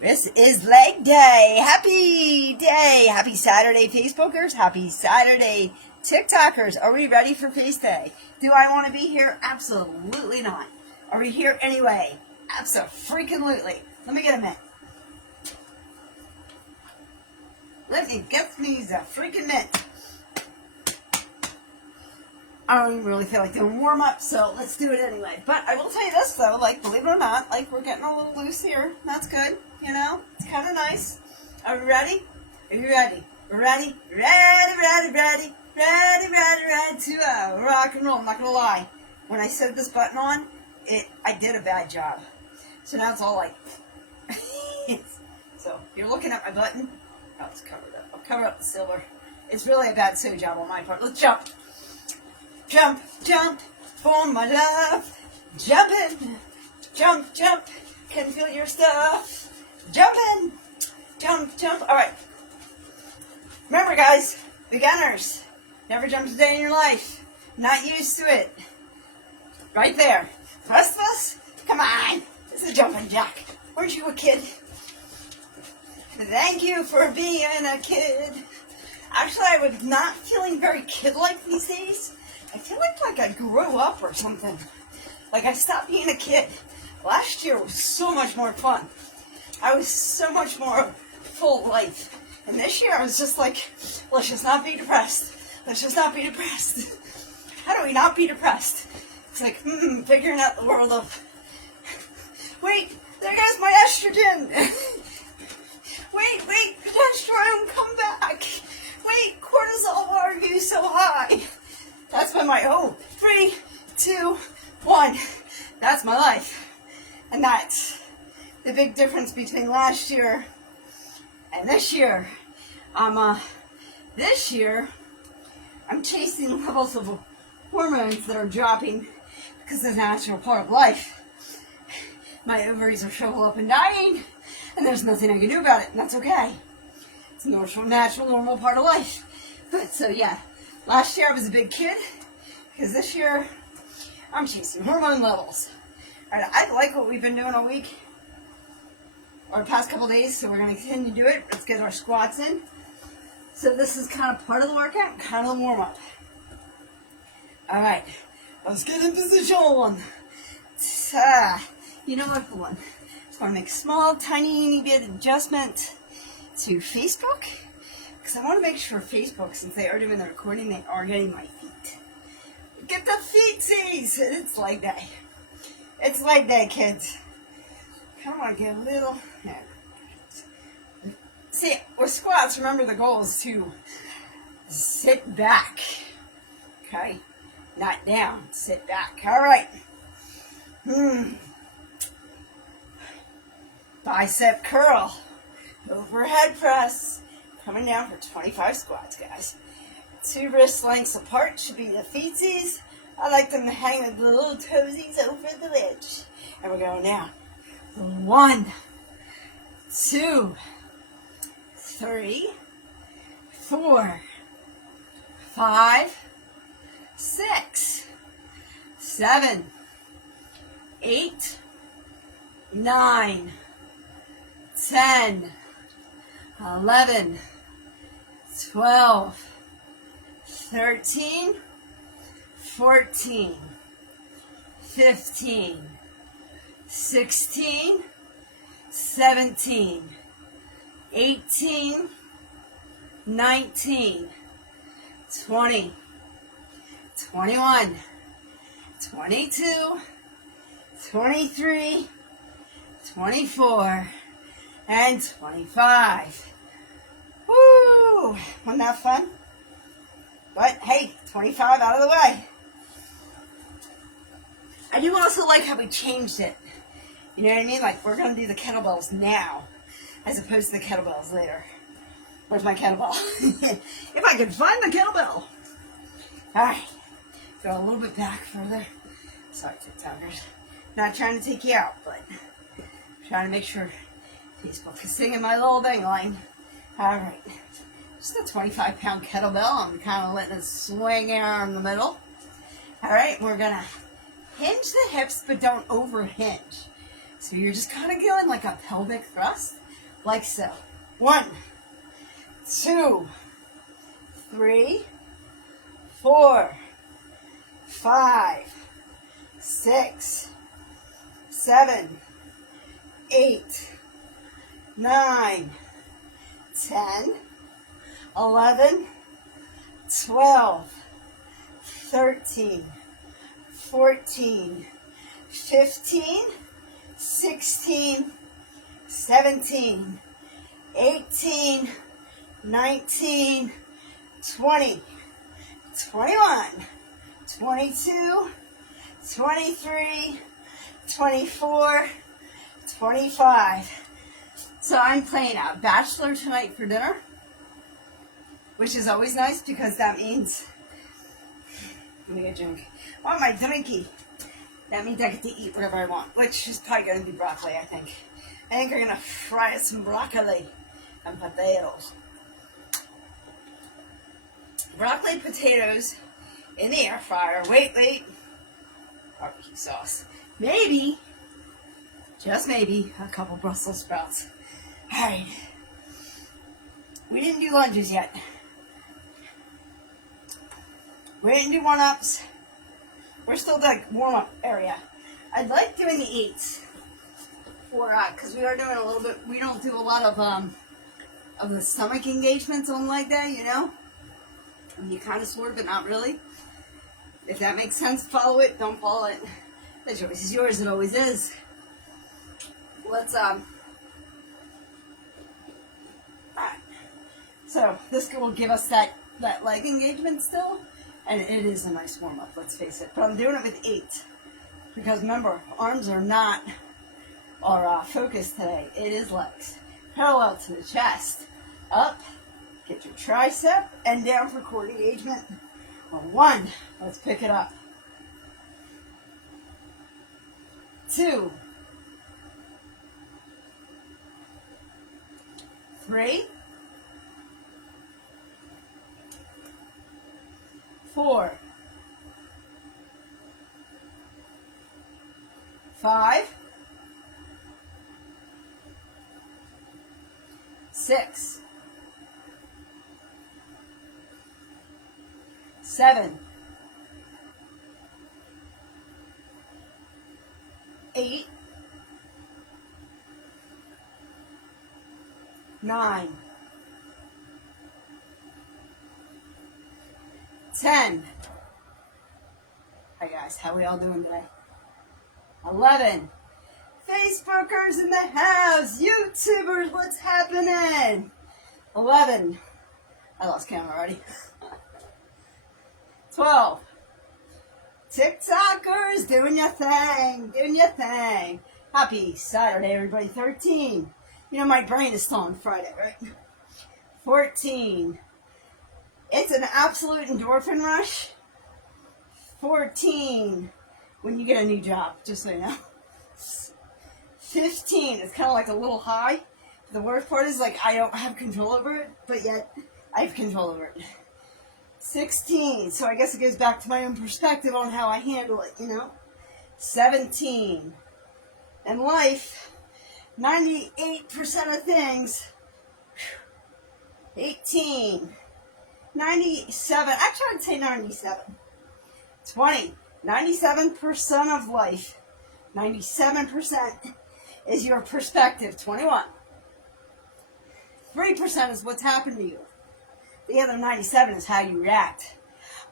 This is leg day. Happy day. Happy Saturday, Facebookers. Happy Saturday, TikTokers. Are we ready for Face Day? Do I want to be here? Absolutely not. Are we here anyway? Absolutely. Let me get a mint. Let me get me the freaking mint. I don't even really feel like doing warm up, so let's do it anyway. But I will tell you this though, believe it or not, we're getting a little loose here. That's good, it's kind of nice. Are we ready? Are you ready? Ready to rock and roll. I'm not gonna lie. When I sewed this button on, I did a bad job. So now it's all like. So you're looking at my button. Oh, it's covered up. I'll cover up the silver. It's really a bad sew job on my part. Let's jump. Jump, jump, for my love. Jumping, jump, jump. Can feel your stuff. Jumping, jump, jump. All right. Remember, guys, beginners, never jumped a day in your life. Not used to it. Right there. The rest of us, come on. It's a jumping jack. Weren't you a kid? Thank you for being a kid. Actually, I was not feeling very kid-like these days. I feel like I grew up or something. Like I stopped being a kid. Last year was so much more fun. I was so much more full of life. And this year I was just like, let's just not be depressed. Let's just not be depressed. How do we not be depressed? It's like, figuring out the world of, wait, there goes my estrogen. Wait, progesterone, come back. Wait, cortisol, why are you so high? That's been my, 3, 2, 1. That's my life. And that's the big difference between last year and this year. This year, I'm chasing levels of hormones that are dropping because it's a natural part of life. My ovaries are shriveled up and dying, and there's nothing I can do about it, and that's okay. It's a natural, normal part of life. But so yeah, last year I was a big kid, because this year I'm chasing hormone levels. All right, I like what we've been doing all week, or the past couple days, so we're going to continue to do it. Let's get our squats in. So this is kind of part of the workout, kind of the warm-up. All right, let's get in position. You know what, hold on. Just want to make a small, tiny bit adjustment to Facebook, because I want to make sure Facebook, since they are doing the recording, they are getting my feet. Get the feetsies! It's leg day. It's leg day, kids. Come on, get a little. Yeah. See, with squats, remember the goal is to sit back. Okay? Not down. Sit back. All right. Bicep curl. Overhead press. Coming down for 25 squats, guys. 2 wrist lengths apart should be the feetsies. I like them to hang with the little toesies over the ledge. And we're going down. 1, 2, 3, 4, 5, 6, 7, 8, 9, 10, 11, 12, 13, 14, 15, 16, 17, 18, 19, 20, 21, 22, 23, 24, and 25. Woo! Wasn't that fun? But hey, 25 out of the way. I do also like how we changed it. You know what I mean? We're going to do the kettlebells now, as opposed to the kettlebells later. Where's my kettlebell? If I could find the kettlebell. Alright. Go a little bit back further. Sorry, TikTokers. Not trying to take you out, but trying to make sure Facebook is singing my little ding line. Alright. Just a 25-pound kettlebell. I'm kind of letting it swing around in the middle. Alright, we're going to hinge the hips, but don't over hinge. So you're just kind of going like a pelvic thrust, like so. 1, 2, 3, 4, 5, 6, 7, 8, 9, 10, 11, 12, 13, 14, 15, 16, 17, 18, 19, 20, 21, 22, 23, 24, 25. So I'm playing a Bachelor tonight for dinner, which is always nice because that means, let me get a drink. I want my drinky. That means I get to eat whatever I want, which is probably going to be broccoli, I think. I think we're going to fry some broccoli and potatoes. Broccoli, potatoes in the air fryer. Wait. Barbecue sauce. Maybe, just maybe, a couple Brussels sprouts. Alright. We didn't do lunges yet. We didn't do one-ups. We're still like warm-up area. I'd like doing the 8s for because we are doing a little bit. We don't do a lot of the stomach engagements on leg day, you know. You kind of sort of, but not really. If that makes sense, follow it. Don't follow it. The choice is yours. It always is. Let's Alright. So this will give us that leg engagement still. And it is a nice warm-up, let's face it. But I'm doing it with 8. Because remember, arms are not our focus today. It is legs. Parallel to the chest. Up, get your tricep, and down for core engagement. 1, let's pick it up. 2, 3, 4, 5, 6, 7, 8, 9, 10. Hi guys, how we all doing today? 11. Facebookers in the house, YouTubers, what's happening? 11. I lost count already. 12. TikTokers, doing your thing. Happy Saturday, everybody. 13. You know, my brain is still on Friday, right? 14. It's an absolute endorphin rush. 14. When you get a new job, just so you know. 15. It's kind of like a little high. The worst part is, like, I don't have control over it, but yet I have control over it. 16. So I guess it goes back to my own perspective on how I handle it, you know. 17. And life, 98% of things. 18. 97. Actually, I'd say 97. 20. 97% of life. 97% is your perspective. 21. 3% is what's happened to you. The other 97 is how you react.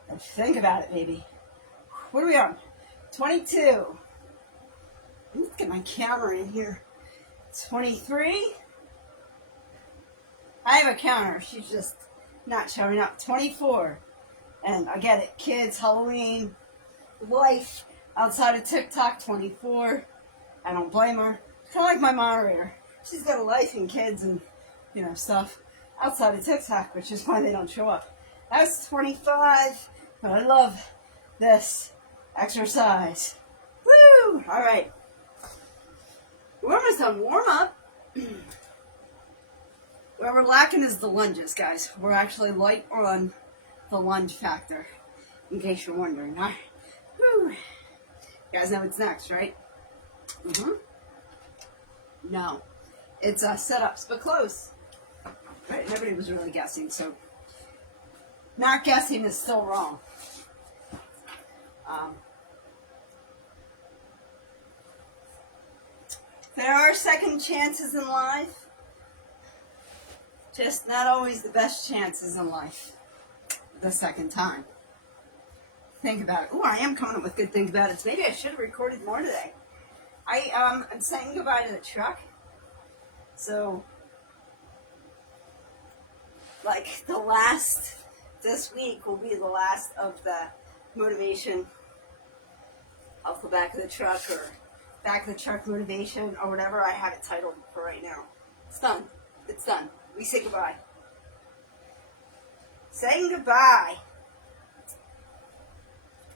But think about it, baby. What are we on? 22. Let's get my camera in here. 23. I have a counter. She's just not showing up. 24. And I get it. Kids, Halloween, life outside of TikTok. 24. I don't blame her. Kind of like my moderator. She's got a life and kids and, you know, stuff outside of TikTok, which is why they don't show up. That's 25. But I love this exercise. Woo! All right. We're almost done warm up. What we're lacking is the lunges, guys. We're actually light on the lunge factor, in case you're wondering. All right. Woo. You guys know what's next, right? No. It's setups, but close. Right? Nobody was really guessing, so not guessing is still wrong. There are second chances in life, just not always the best chances in life the second time. Think about it. Oh, I am coming up with good think about it. Maybe I should have recorded more today. I'm saying goodbye to the truck. So, like this week will be the last of the motivation off the back of the truck, or back of the truck motivation, or whatever I have it titled for right now. It's done. It's done. We say goodbye. Saying goodbye.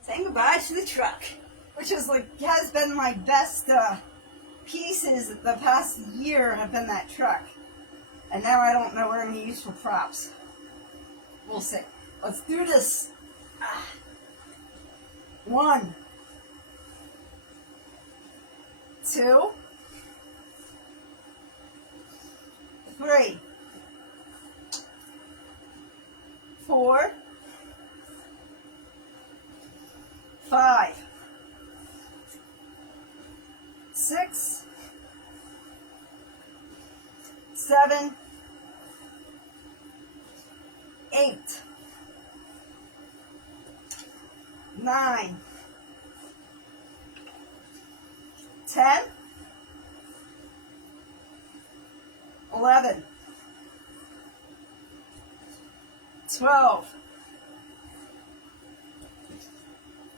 Saying goodbye to the truck, which is has been my best pieces the past year have been that truck. And now I don't know what I'm going to use for props. We'll see. Let's do this. 1, 2, 3, 4, 5, 6, 7, 8, 9, 10, 11, 12,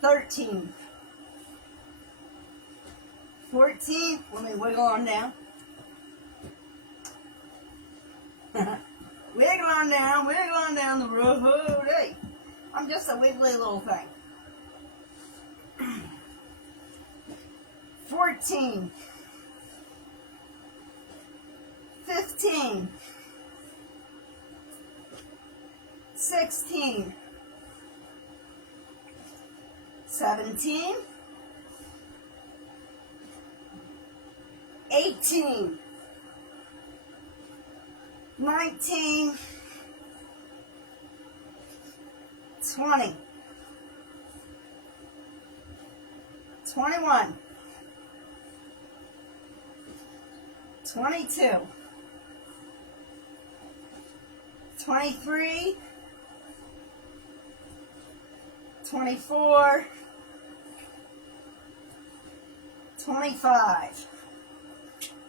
13, 14, let me wiggle on down. Wiggle on down the road. Hey, I'm just a wiggly little thing. 14, 15, 16, 17, 18, 19, 20, 21, 22, 23, 24, 25.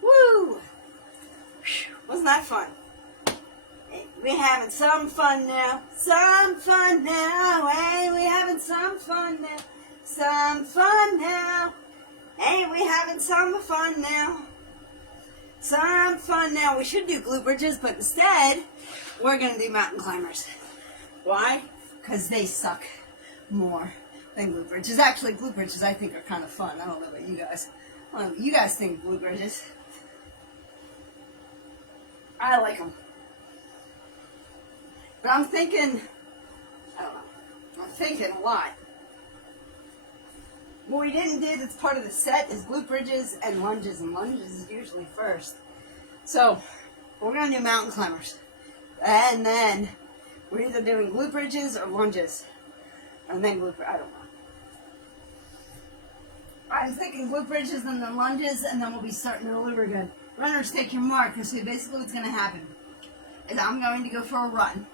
Woo! Wasn't that fun? We're having some fun now. Some fun now. Hey, we're having some fun now. Some fun now. Hey, we're having some fun now. Some fun now. We should do glute bridges, but instead, we're going to do mountain climbers. Why? Because they suck more than glute bridges. Actually, glute bridges I think are kind of fun. I don't know about you guys. I don't know what you guys think of glute bridges. I like them. But I'm thinking, I don't know, I'm thinking a lot. What we didn't do that's part of the set is glute bridges and lunges is usually first. So, we're going to do mountain climbers. And then, we're either doing glute bridges or lunges. And then glute bridges, I don't know. I'm thinking glute bridges and then lunges, and then we'll be starting all over again. Runners, take your mark, because basically what's going to happen is I'm going to go for a run,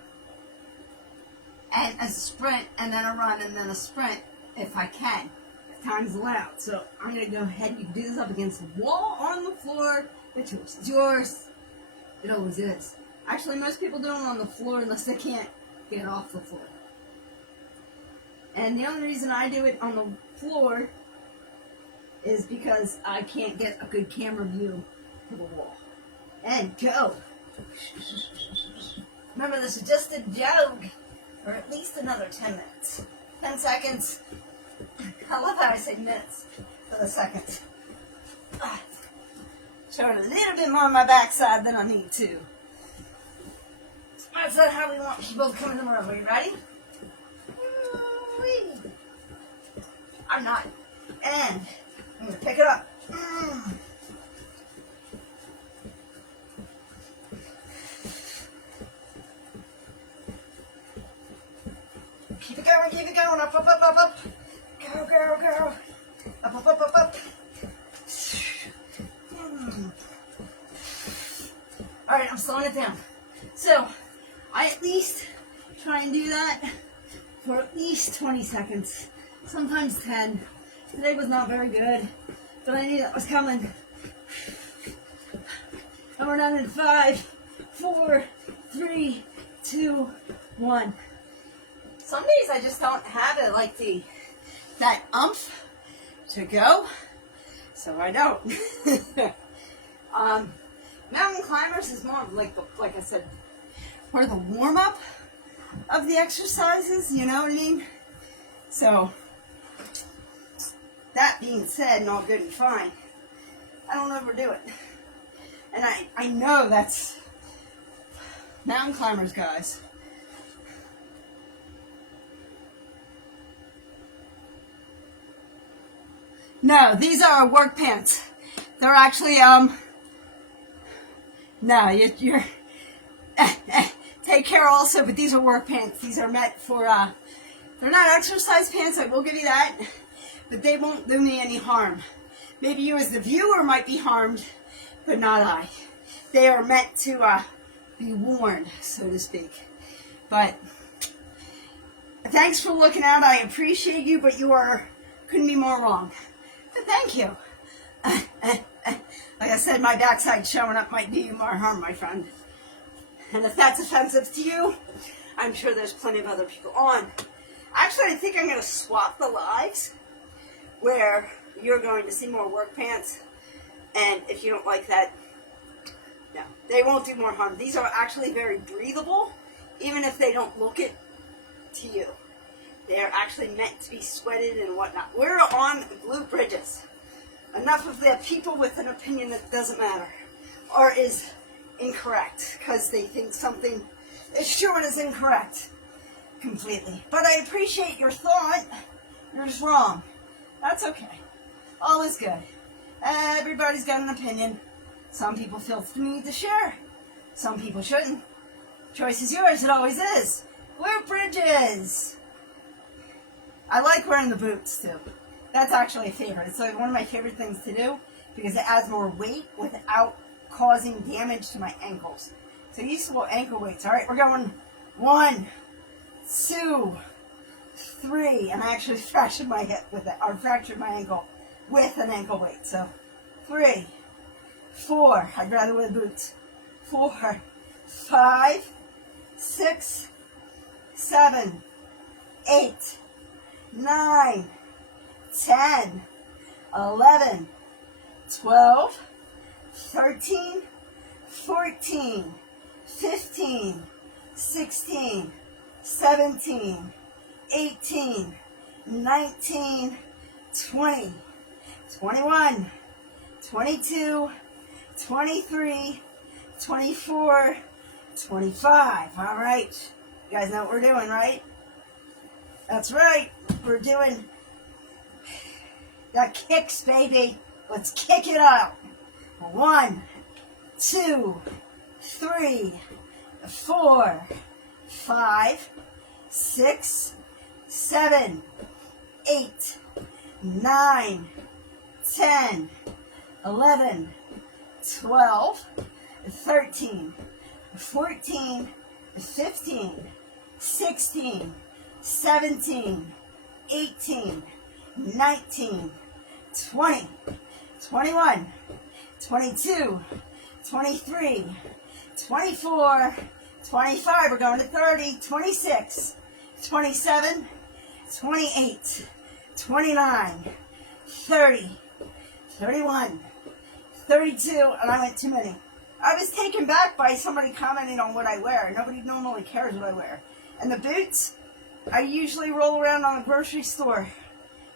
and a sprint, and then a run, and then a sprint, if I can, if time's allowed. So I'm going to go ahead, you can do this up against the wall, on the floor, the choice is yours. It always is. Actually, most people do it on the floor unless they can't get off the floor. And the only reason I do it on the floor is because I can't get a good camera view to the wall. And go. Remember, this is just a joke for at least another 10 minutes. 10 seconds. I love how I say minutes for the seconds. Showing a little bit more on my backside than I need to. That's not how we want people to come in the room. Are you ready? Woo-wee. I'm not. And I'm going to pick it up. keep it going. Up, up, up, up, up. Go, go, go. Up, up, up, up, up. All right, I'm slowing it down. So, I at least try and do that for at least 20 seconds, sometimes 10. Today was not very good, but I knew that was coming. And we're done in 5, 4, 3, 2, 1. Some days I just don't have it like that umph to go, so I don't. Mountain climbers is more like I said, part of the warm up of the exercises. You know what I mean? So that being said, and all good and fine, I don't overdo it. And I know that's mountain climbers, guys. No, these are work pants. They're actually, no, you're take care also, but these are work pants. These are meant for, they're not exercise pants, I will give you that, but they won't do me any harm. Maybe you as the viewer might be harmed, but not I. They are meant to be worn, so to speak. But thanks for looking out. I appreciate you, but you couldn't be more wrong. But thank you. Like I said, my backside showing up might do you more harm, my friend. And if that's offensive to you, I'm sure there's plenty of other people on. Actually, I think I'm going to swap the lives where you're going to see more work pants. And if you don't like that, no, they won't do more harm. These are actually very breathable, even if they don't look it to you. They're actually meant to be sweated and whatnot. We're on Blue Bridges. Enough of the people with an opinion that doesn't matter or is incorrect because they think something is true and is incorrect completely. But I appreciate your thought. You're just wrong. That's okay. All is good. Everybody's got an opinion. Some people feel the need to share. Some people shouldn't. Choice is yours. It always is. Blue Bridges. I like wearing the boots too. That's actually a favorite. It's like one of my favorite things to do because it adds more weight without causing damage to my ankles. So useful ankle weights. All right, we're going 1, 2, 3, and I actually fractured my hip with it, or fractured my ankle with an ankle weight. So 3, 4. I'd rather wear the boots. 4, 5, 6, 7, 8, 9, 10, 11, 12, 13, 14, 15, 16, 17, 18, 19, 20, 21, 22, 23, 24, 25. All right. You guys know what we're doing, right? That's right. We're doing the kicks, baby. Let's kick it up. 1, 2, 3, 4, 5, 6, 7, 8, 9, 10, 11, 12, 13, 14, 15, 16, 17, 18, 19, 20, 21, 22, 23, 24, 25, we're going to 30, 26, 27, 28, 29, 30, 31, 32, and I went too many. I was taken back by somebody commenting on what I wear. Nobody normally cares what I wear. And the boots, I usually roll around on the grocery store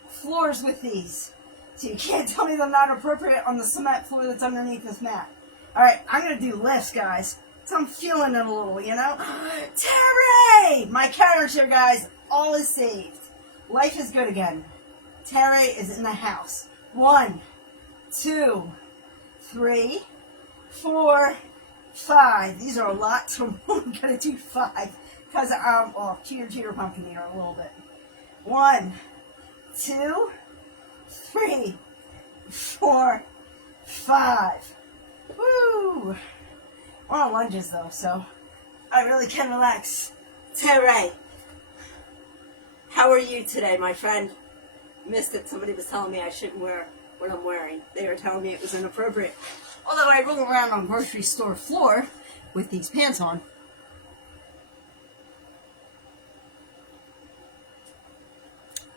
floors with these. So you can't tell me they're not appropriate on the cement floor that's underneath this mat. Alright, I'm going to do lifts, guys. So I'm feeling it a little, you know? Terry! My carriage here, guys. All is saved. Life is good again. Terry is in the house. 1, 2, 3, 4, 5. These are a lot, so I'm only going to do 5. Because, well, cheater pumpkin here a little bit. 1, 2, 3, 4, 5. Woo! We're on lunges though, so I really can relax. It's all right. How are you today, my friend? Missed it. Somebody was telling me I shouldn't wear what I'm wearing. They were telling me it was inappropriate. Although I roll around on grocery store floor with these pants on.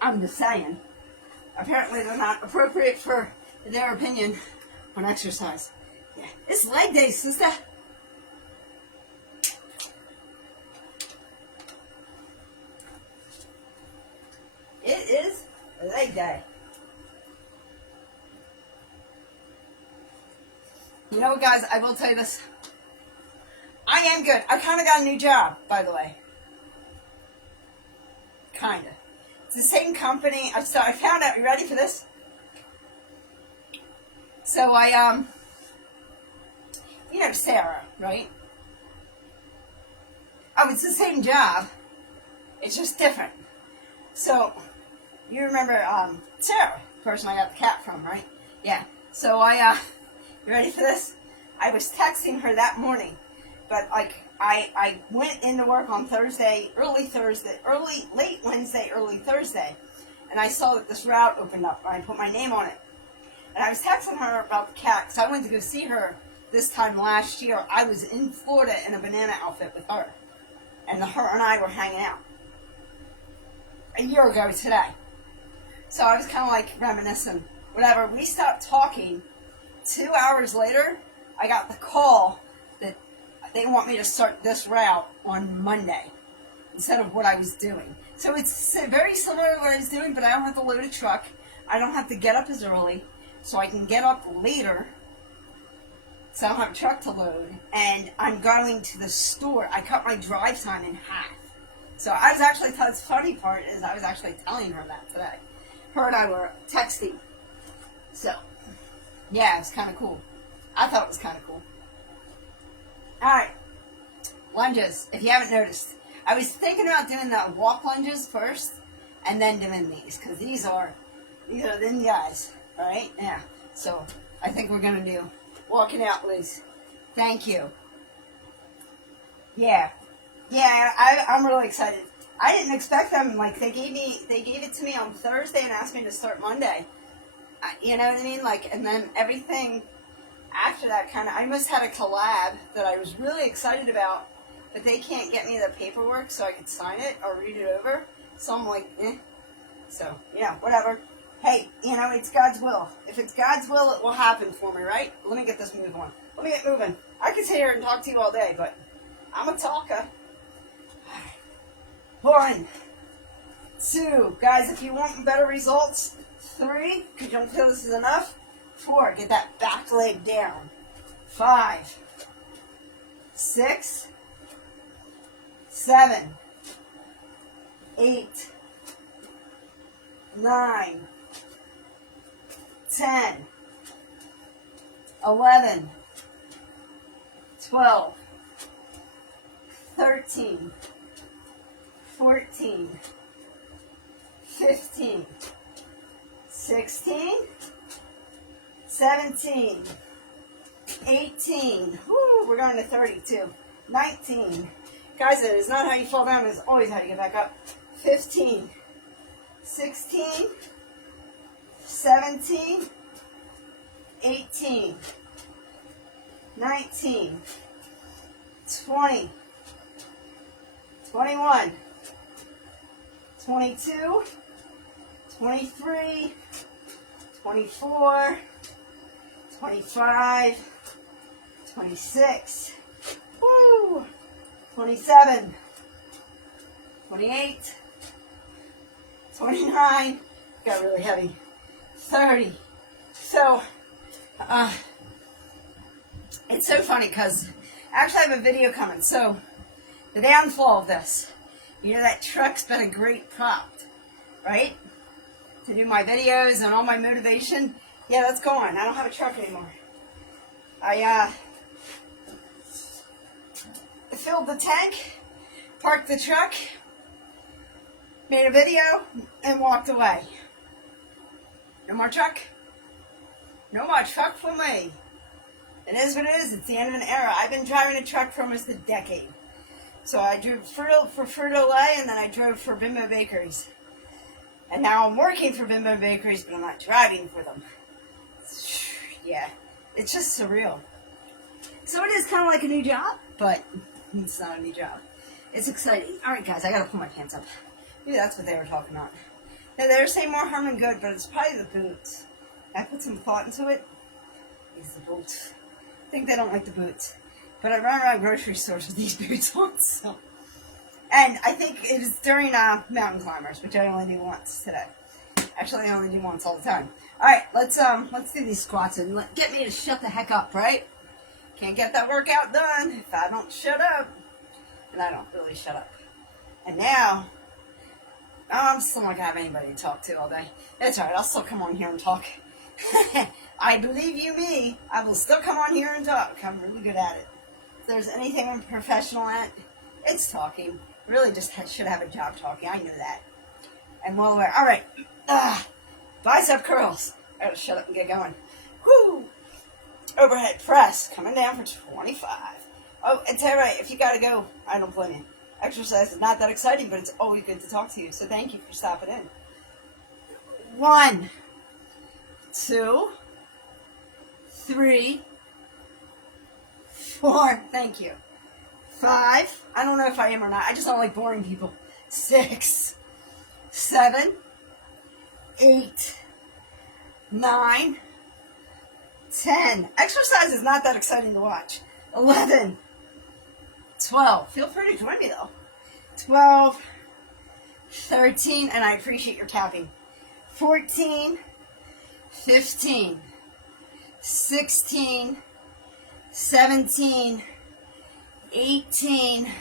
I'm just saying. Apparently they're not appropriate for their opinion on exercise. Yeah. It's leg day, sister. It is leg day. You know what, guys? I will tell you this. I am good. I kind of got a new job, by the way. Kind of. It's the same company. I found out. You ready for this? So you know Sarah, right? Oh, it's the same job. It's just different. So, you remember Sarah, the person I got the cat from, right? Yeah. So you ready for this? I was texting her that morning, but like I went into work on late Wednesday, early Thursday, and I saw that this route opened up. I put my name on it, and I was texting her about the cat because I went to go see her this time last year. I was in Florida in a banana outfit with her, and her and I were hanging out a year ago today. So I was kind of like reminiscing, whatever. We stopped talking. 2 hours later, I got the call that they want me to start this route on Monday instead of what I was doing. So it's very similar to what I was doing, but I don't have to load a truck. I don't have to get up as early, so I can get up later, so I don't have a truck to load. And I'm going to the store. I cut my drive time in half. So I was actually, the funny part is I was actually telling her that today. Her and I were texting. So, yeah, it was kind of cool. I thought it was kind of cool. Alright, lunges, if you haven't noticed. I was thinking about doing the walk lunges first, and then doing these, because these are them guys, alright? Yeah, so I think we're going to do walking out, Liz. Thank you. Yeah, I'm really excited. I didn't expect them, like, they gave it to me on Thursday and asked me to start Monday. You know what I mean? Like, and then everything after that I almost had a collab that I was really excited about, but they can't get me the paperwork so I could sign it or read it over. So I'm like, eh. So, yeah, whatever. Hey, it's God's will. If it's God's will, it will happen for me, right? Let me get this move on. Let me get moving. I could sit here and talk to you all day, but I'm a talker. 1, 2, guys, if you want better results, 3, because you don't feel this is enough. 4, get that back leg down. 5, 6, 7, 8, 9, 10, 11, 12, 13, 14, 15, 16, 17, 18, woo, we're going to 32, 19, guys, it is not how you fall down, it's always how you get back up, 15, 16, 17, 18, 19, 20, 21, 22, 23, 24, 25, 26, woo, 27, 28, 29, got really heavy, 30. So, it's so funny because actually I have a video coming. So, the downfall of this, that truck's been a great prop, right? To do my videos and all my motivation. Yeah, that's gone. I don't have a truck anymore. I filled the tank, parked the truck, made a video, and walked away. No more truck. No more truck for me. It is what it is. It's the end of an era. I've been driving a truck for almost a decade. So I drove for Frito-Lay, and then I drove for Bimbo Bakeries. And now I'm working for Bimbo Bakeries, but I'm not driving for them. Yeah, it's just surreal. So it is kind of like a new job, but it's not a new job. It's exciting. All right, guys, I got to pull my pants up. Maybe that's what they were talking about. Now, they were saying more harm than good, but it's probably the boots. I put some thought into it. It's the boots. I think they don't like the boots. But I run around grocery stores with these boots on, so. And I think it was during Mountain Climbers, which I only do once today. Actually, I only do once all the time. All right, let's do these squats and get me to shut the heck up, right? Can't get that workout done if I don't shut up. And I don't really shut up. And now, I'm still not going to have anybody to talk to all day. That's all right, I'll still come on here and talk. I believe you me, I will still come on here and talk. I'm really good at it. If there's anything I'm professional at, it's talking. Really just should have a job talking, I know that. And well aware. All right, bicep curls. I gotta shut up and get going. Whoo! Overhead press, coming down for 25. Oh, and tell you right, if you gotta go, I don't blame you. Exercise is not that exciting, but it's always good to talk to you, so thank you for stopping in. 1, 2, 3, 4, thank you. 5, I don't know if I am or not, I just don't like boring people. 6, 7, 8, 9, 10. Exercise is not that exciting to watch. 11, 12. Feel free to join me though. 12, 13, and I appreciate your tapping. 14, 15, 16, 17, 18,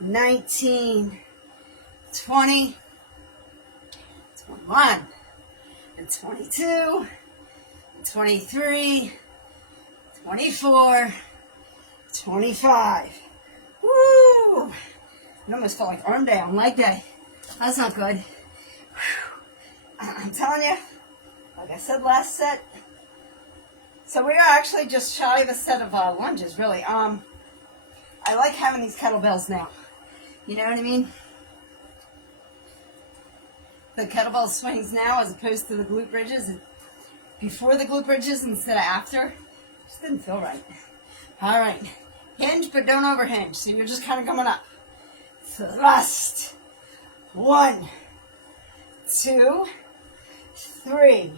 19, 20, 21, and 22, 23, 24, 25. Woo! It almost felt like arm day on leg day. That's not good. Whew. I'm telling you, like I said last set, so we are actually just shy of a set of lunges, really. I like having these kettlebells now. You know what I mean? The kettlebell swings now as opposed to the glute bridges. Before the glute bridges instead of after. Just didn't feel right. All right. Hinge, but don't overhinge. So you're just kind of coming up. Thrust. 1, 2, 3,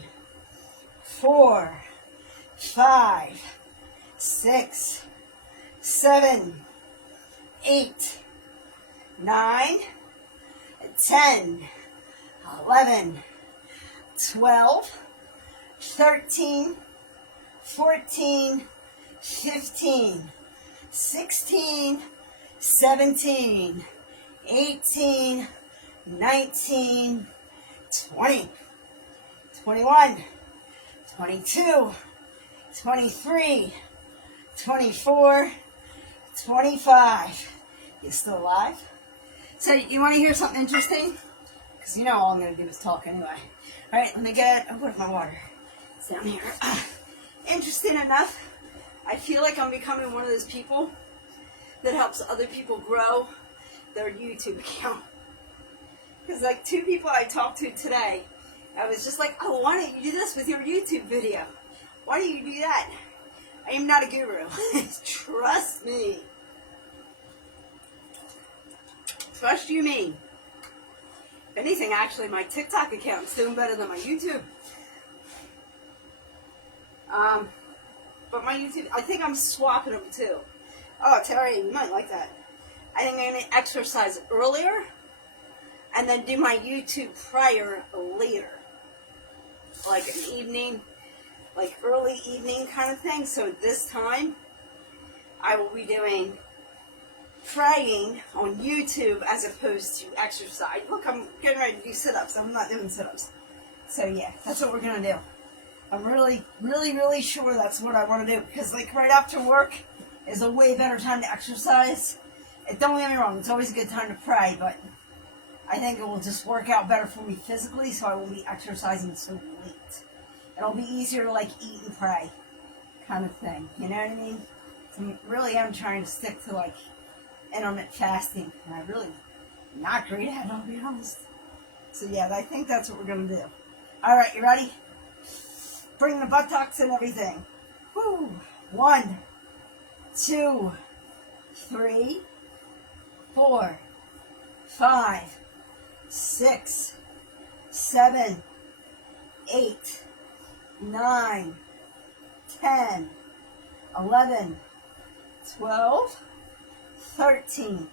4, 5, 6, 7, 8, 9, 10, 11, 12, 13, 14, 15, 16, 17, 18, 19, 20, 21, 22, 23, 24, 25. You still alive? So you want to hear something interesting? Because you know all I'm going to do is talk anyway. All right, let me get, oh, where's my water? It's down here. Interesting enough, I feel like I'm becoming one of those people that helps other people grow their YouTube account. Because like 2 people I talked to today, I was just like, oh, why don't you do this with your YouTube video? Why don't you do that? I am not a guru. Trust me. Trust you me. If anything, actually, my TikTok account's doing better than my YouTube. But my YouTube, I think I'm swapping them too. Oh, Terry, you might like that. I think I'm going to exercise earlier and then do my YouTube prior later. Like an evening, like early evening kind of thing. So this time, I will be doing praying on YouTube as opposed to exercise. Look, I'm getting ready to do sit-ups. I'm not doing sit-ups. So yeah, that's what we're going to do. I'm really, really, really sure that's what I want to do. Because like right after work is a way better time to exercise. And don't get me wrong, it's always a good time to pray, but I think it will just work out better for me physically, so I won't be exercising so late. It'll be easier to like eat and pray kind of thing. You know what I mean? So really am trying to stick to like intermittent fasting, and I really not great at it, I'll be honest. So yeah, I think that's what we're gonna do. All right, you ready? Bring the buttocks and everything. Woo! 1, 2, 3, 4, 5, 6, 7, 8, 9, 10, 11, 12, 13,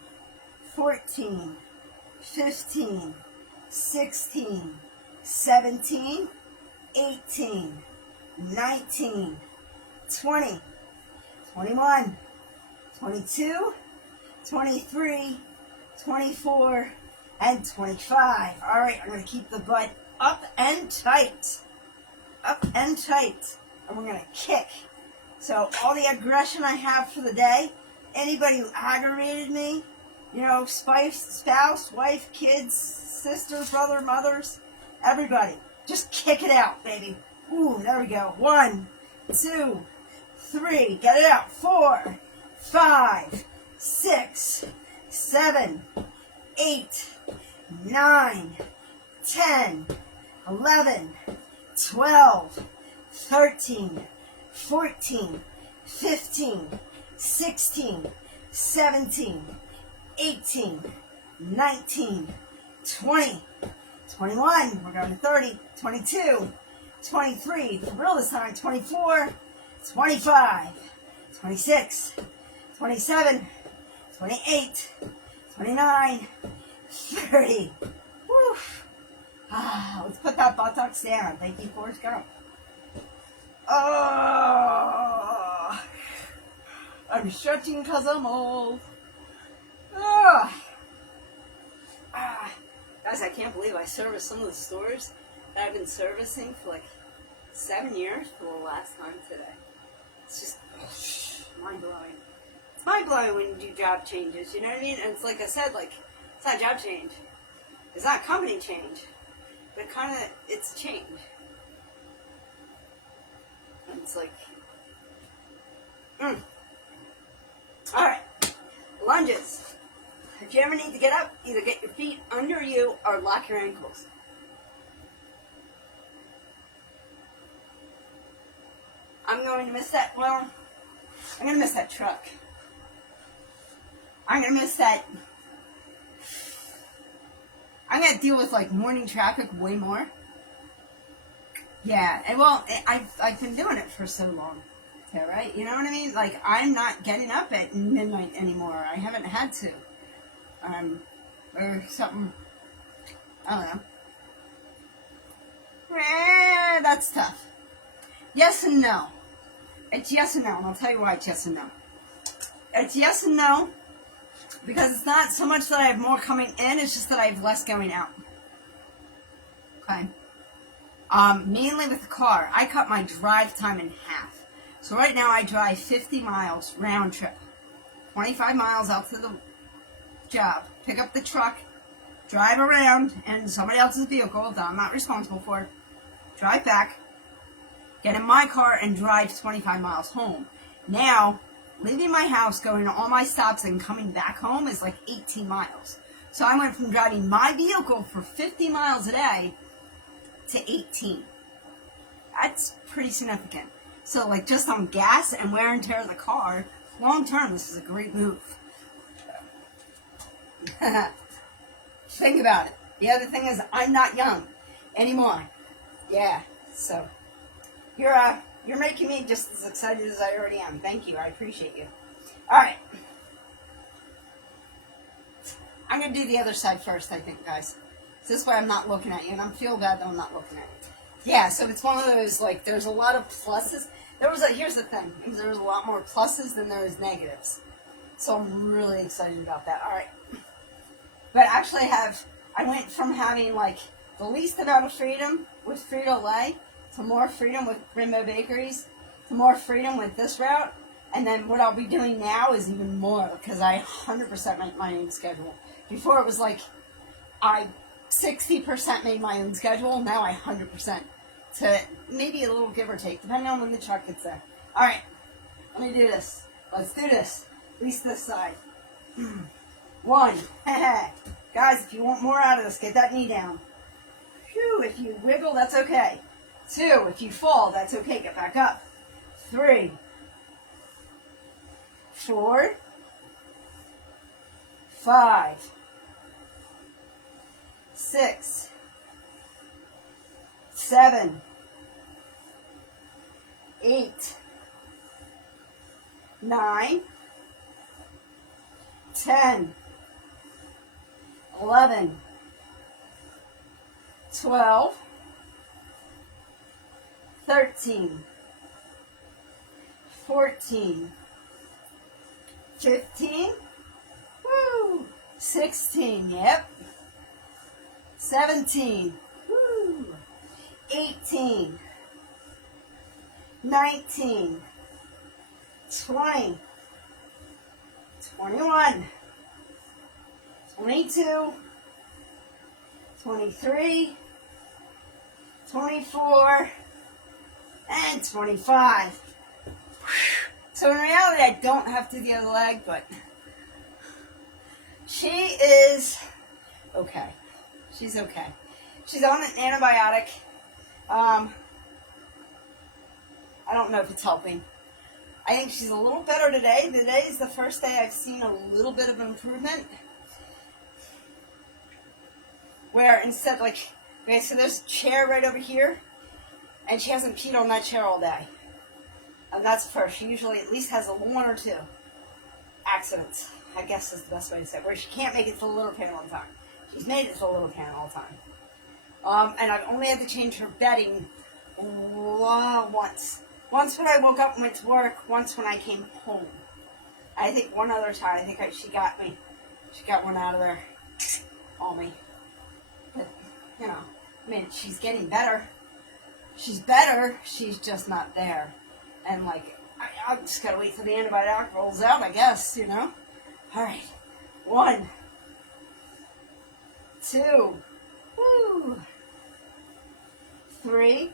14, 15, 16, 17, 18, 19, 20, 21, 22, 23, 24, and 25. All right, I'm going to keep the butt up and tight. Up and tight. And we're going to kick. So all the aggression I have for the day, anybody who aggravated me, you know, spouse, wife, kids, sisters, brother, mothers, everybody, just kick it out, baby. Ooh, there we go. 1, 2, 3, get it out. 4, 5, 6, 7, 8, 9, 10, 11, 12, 13, 14, 15, 16, 17, 18, 19, 20, 21, we're going to 30, 22, 23, for real this time, 24, 25, 26, 27, 28, 29, 30. Woo. Let's put that buttocks down. Thank you, Forrest Gump. Oh, I'm stretching because I'm old. Guys, I can't believe I serviced some of the stores that I've been servicing for like 7 years for the last time today. It's just mind-blowing. It's mind-blowing when you do job changes, you know what I mean? And it's like I said, like, it's not job change. It's not company change. But kind of, it's change. And it's like, Alright, lunges. If you ever need to get up, either get your feet under you or lock your ankles. I'm going to miss that, well, I'm going to miss that truck. I'm going to miss that. I'm going to deal with, like, morning traffic way more. Yeah, and well, I've been doing it for so long. Okay, right? You know what I mean? Like, I'm not getting up at midnight anymore. I haven't had to. Or something. I don't know. That's tough. Yes and no. It's yes and no, and I'll tell you why it's yes and no. It's yes and no because it's not so much that I have more coming in, it's just that I have less going out. Okay? Mainly with the car, I cut my drive time in half. So right now I drive 50 miles round trip. 25 miles out to the job, pick up the truck, drive around in somebody else's vehicle that I'm not responsible for, drive back, get in my car and drive 25 miles home. Now, leaving my house, going to all my stops and coming back home is like 18 miles. So I went from driving my vehicle for 50 miles a day to 18. That's pretty significant. So like just on gas and wear and tear in the car, long term this is a great move. Think about it. The other thing is I'm not young anymore. Yeah, so you're making me just as excited as I already am. Thank you. I appreciate you. All right. I'm going to do the other side first, I think, guys. So this way I'm not looking at you, and I feel bad that I'm not looking at you. Yeah, so it's one of those, like, there's a lot of pluses. Here's the thing. There's a lot more pluses than there is negatives. So I'm really excited about that. All right. But actually I went from having, like, the least amount of freedom with Frito-Lay to more freedom with Rainbow Bakeries to more freedom with this route. And then what I'll be doing now is even more because I 100% make my own schedule. Before it was like, I 60% made my own schedule. Now I 100%. To maybe a little give or take, depending on when the truck gets there. All right, let me do this. Let's do this. At least this side. 1. Guys, if you want more out of this, get that knee down. Phew, if you wiggle, that's okay. 2, if you fall, that's okay. Get back up. 3, 4, 5, 6, 7, 8, 9, 10, 11, 12, 13, 14, 15, woo, 16, yep, 17, woo, 18, 19, 20, 21, 22, 23, 24, and 25. So in reality, I don't have to do the other leg, but she is okay. She's okay. She's on an antibiotic. I don't know if it's helping. I think she's a little better today. Today is the first day I've seen a little bit of improvement. Where instead, like, okay, so there's a chair right over here, and she hasn't peed on that chair all day. And that's first. She usually at least has 1 or 2 accidents, I guess is the best way to say it, where she can't make it to the litter pan all the time. She's made it to the litter pan all the time. And I've only had to change her bedding once. Once when I woke up and went to work, once when I came home. I think one other time, she got one out of there on me. But, you know, I mean, she's getting better. She's better, she's just not there. And, like, I just gotta wait till the antibiotic rolls out, I guess, you know? Alright. 1, 2, woo, 3,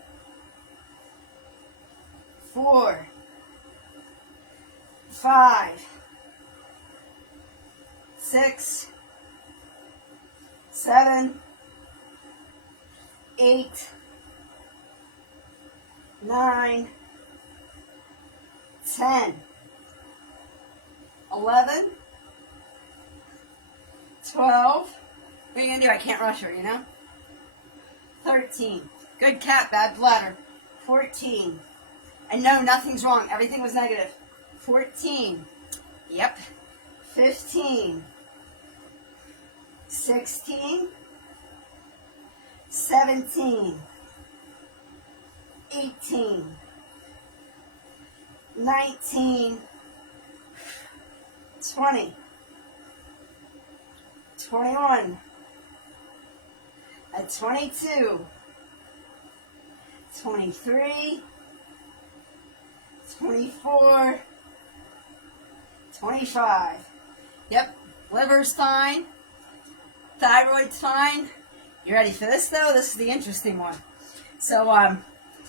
4, 5, 6, 7, 8, 9, 10, 11, 12. What are you going to do? I can't rush her, you know? 13. Good cat, bad bladder. 14. And no, nothing's wrong. Everything was negative. 14. Yep. 15. 16. 17. 18. 19. 20. 21. At 22. 23. 24. 25. Yep. Liver's fine. Thyroid's fine. You ready for this, though? This is the interesting one. So,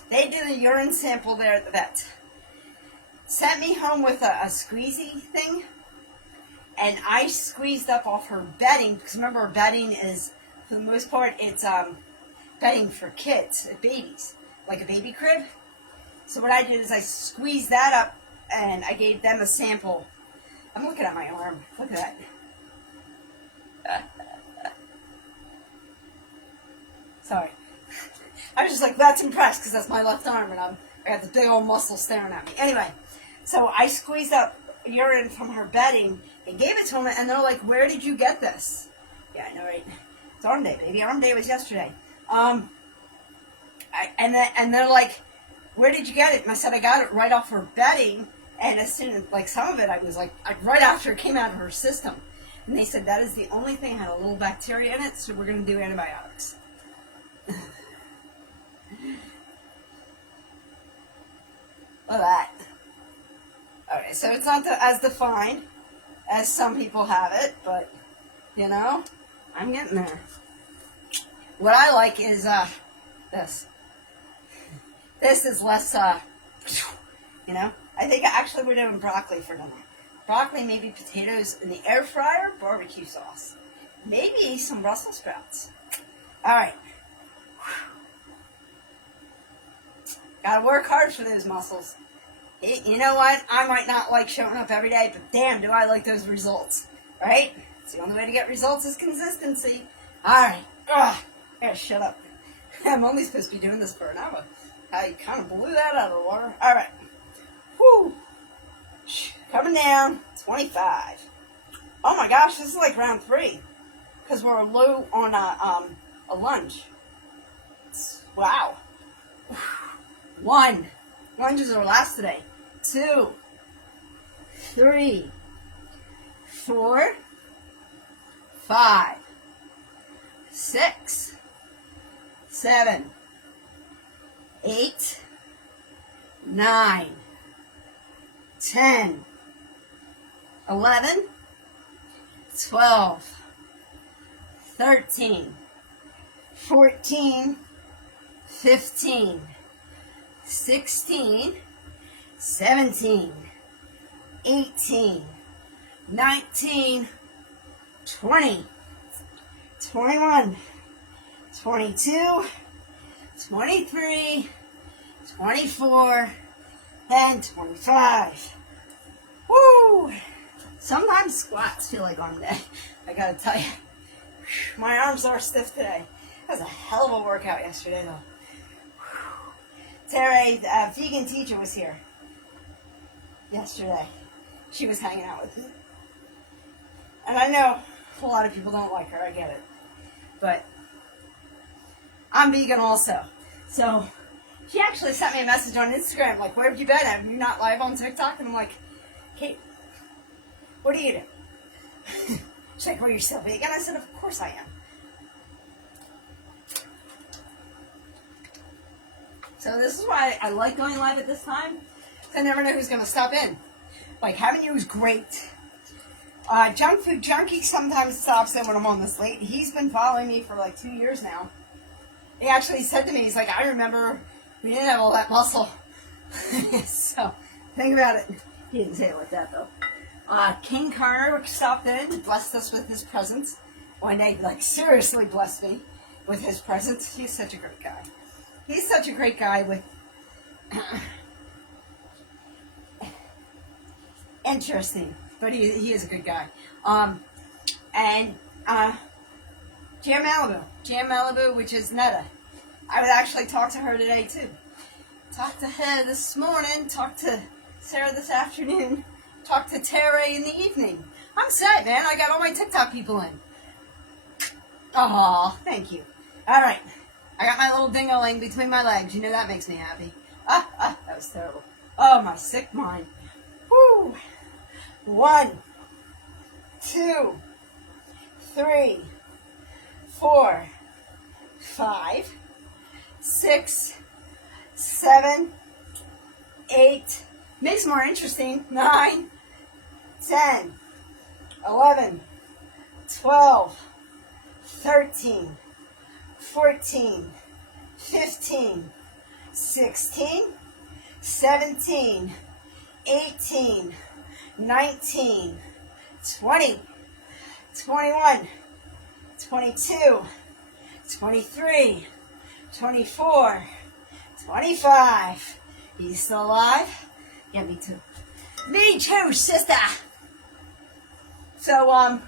they did a urine sample there at the vet. Sent me home with a squeezy thing. And I squeezed up off her bedding. Because remember, her bedding is, for the most part, it's bedding for kids, babies. Like a baby crib. So what I did is I squeezed that up and I gave them a sample. I'm looking at my arm. Look at that. Sorry. I was just like, that's impressed because that's my left arm and I got this big old muscle staring at me. Anyway, so I squeezed up urine from her bedding and gave it to them, and they're like, where did you get this? Yeah, I know, right? It's arm day, baby. Arm day was yesterday. And they're like, where did you get it? And I said, I got it right off her bedding. And as soon as, like, some of it, I was like, right after it came out of her system. And they said, that is the only thing that had a little bacteria in it, so we're going to do antibiotics. Look at that. Okay, so it's not as defined as some people have it, but, you know, I'm getting there. What I like is this. This is less, you know. I think actually we're doing broccoli for dinner. Broccoli, maybe potatoes in the air fryer, barbecue sauce. Maybe some Brussels sprouts. All right. Gotta work hard for those muscles. You know what? I might not like showing up every day, but damn, do I like those results. Right? It's the only way to get results is consistency. All right. Ugh. I gotta shut up. I'm only supposed to be doing this for an hour. I kind of blew that out of the water. All right. Whew. Coming down. 25. Oh my gosh, this is like round 3. Because we're low on a lunge. Wow. 1. Lunges are last today. 2. 3. 4. 5. 6. 7. 8. 9. 10. 11. 12. 13. 14. 15. 16. 17. 18. 19. 20. 21. 22. 23. 24. And 25. Woo! Sometimes squats feel like arm day. I gotta tell you. My arms are stiff today. That was a hell of a workout yesterday, though. Terry, the vegan teacher, was here yesterday. She was hanging out with me. And I know a lot of people don't like her. I get it. But I'm vegan also. So she actually sent me a message on Instagram, like, where have you been? Have you not live on TikTok? And I'm like, Kate, what are you doing? She's like, well, you're still vegan? I said, of course I am. So this is why I like going live at this time. I never know who's going to stop in. Like, having you is great. Junk Food Junkie sometimes stops in when I'm on this late. He's been following me for like 2 years now. He actually said to me, he's like, I remember we didn't have all that muscle. So, think about it. He didn't say it like that, though. King Carter stopped in, blessed us with his presence. One day, like, seriously blessed me with his presence. He's such a great guy. He's such a great guy with... interesting. But he is a good guy. And Jam Malibu, which is Netta. I would actually talk to her today, too. Talked to her this morning, talked to Sarah this afternoon, talked to Tara in the evening. I'm sad, man. I got all my TikTok people in. Aw, thank you. All right. I got my little ding-a-ling between my legs. You know that makes me happy. That was terrible. Oh, my sick mind. Woo. 1, 2, 3, 4, 5, 6, 7, 8. Makes more interesting. 9, 10, 11, 12, 13, 14, 15, 16, 17, 18, 19, 20, 21, 22, 23, 24, 25. He's still alive? Yeah, me too. Me too, sister. So,